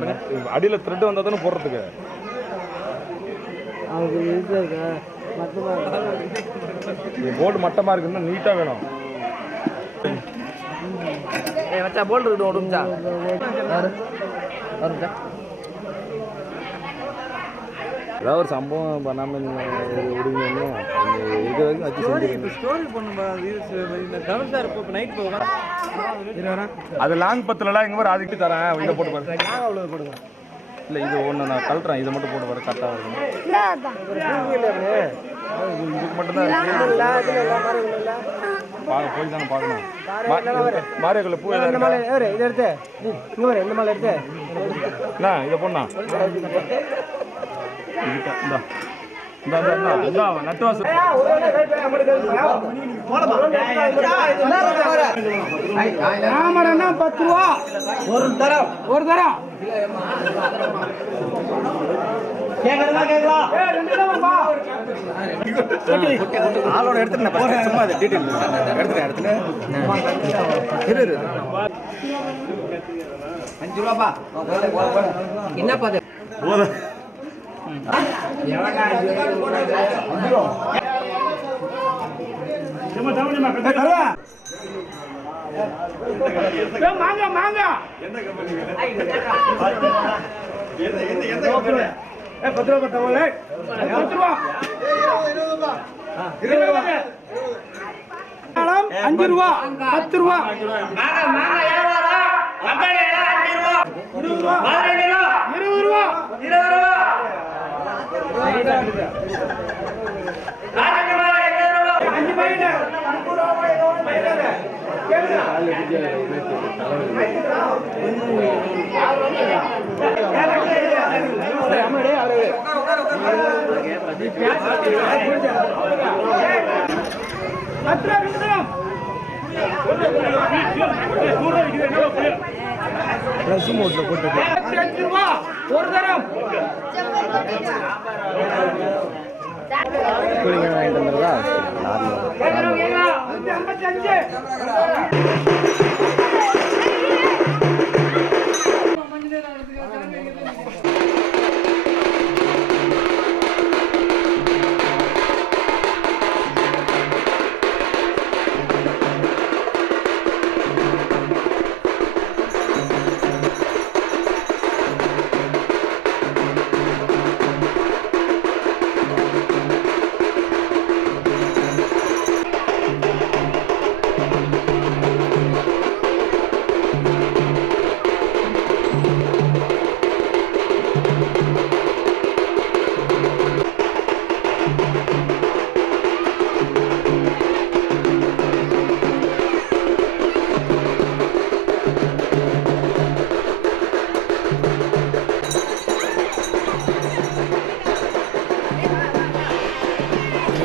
போடுங்க. அடியில் த்ரெட் வந்தால் தானே போடுறதுக்கு. போல்டு மட்டமாக இருக்குன்னா நீட்டாக வேணும். வச்சா போல்டு இருக்கட்டும் ஒடுமிச்சா ஏதாவது ஒரு சம்பவம் பண்ணாமல் விடுவீங்க. இருக்கிற வரைக்கும் வச்சு ஸ்டோரி பண்ணும்பா. கவனிச்சார் இப்போ நைட் போவேன். அது லாங் பத்துலலாம் இங்கே மாதிரி அதுக்கிட்டு தரேன். இதை போட்டு பாருங்க. அவ்வளோ போடுங்க. இல்லை இது ஒன்று நான் கழட்டுறேன். இதை மட்டும் போட்டு பாரு. கரெக்டாக இருக்கும். இதுக்கு மட்டும்தான் போய் தானே பார்க்கணும். மாரியக்குள்ள பூ இதை எடுத்து இந்த மாலை எடுத்து என்ன இதை போடணும். நட்டுவாசம் ராமரண்ணா 10 ரூபா ஒரு தரம் ஆளோட எடுத்துட்டு சும்மா டீட்டெயில் எடுத்துட்டு 5 ரூபாப்பா என்னப்பா மாங்க மாங்க 10 ரூபா 10 ரூபா 5 ரூபா 10 ரூபா 20 ரூபா 20 ரூபா ஒரு தரம்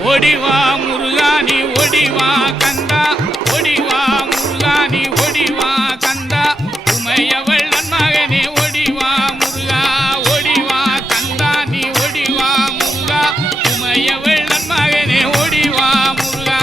ஓடிவா முருகானி ஓடிவா கந்தா ஓடிவா முருகானி ஓடிவா கந்தா உமையவள் நன்மகனே ஓடிவா முருகா ஓடிவா கந்தா நீ ஓடிவா முருகா உமையவள் நன்மகனே ஓடிவா முருகா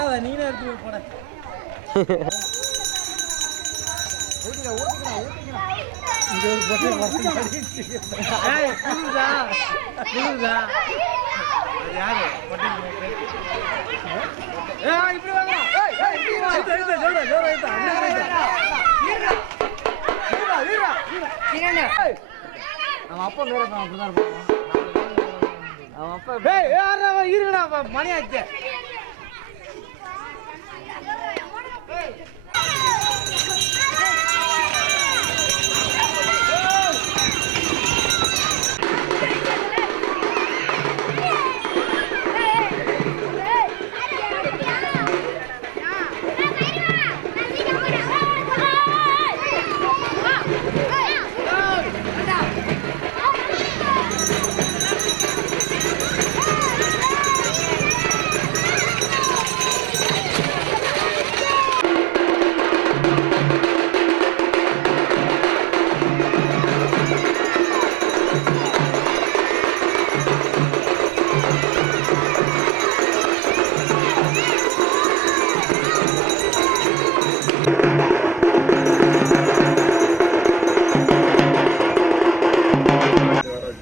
வராத நீனே எடுத்து போட. இங்க ஒரு பொட்டை ஏய் குளுதா குளுதா அது யாரு பொட்டை ஏய் இப்படி வாங்க ஏய் ஏய் இப்படி வா ஜோர ஜோர ஏத்தா ஈரா கிரண் அவன் அப்பா மேல அப்படிதான் இருப்பான் அவன் அப்பா ஏய் யாரா ஈரடா மணி ஆச்சு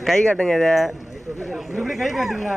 கை காட்டுங்க இதை இப்படி கை காட்டுங்களா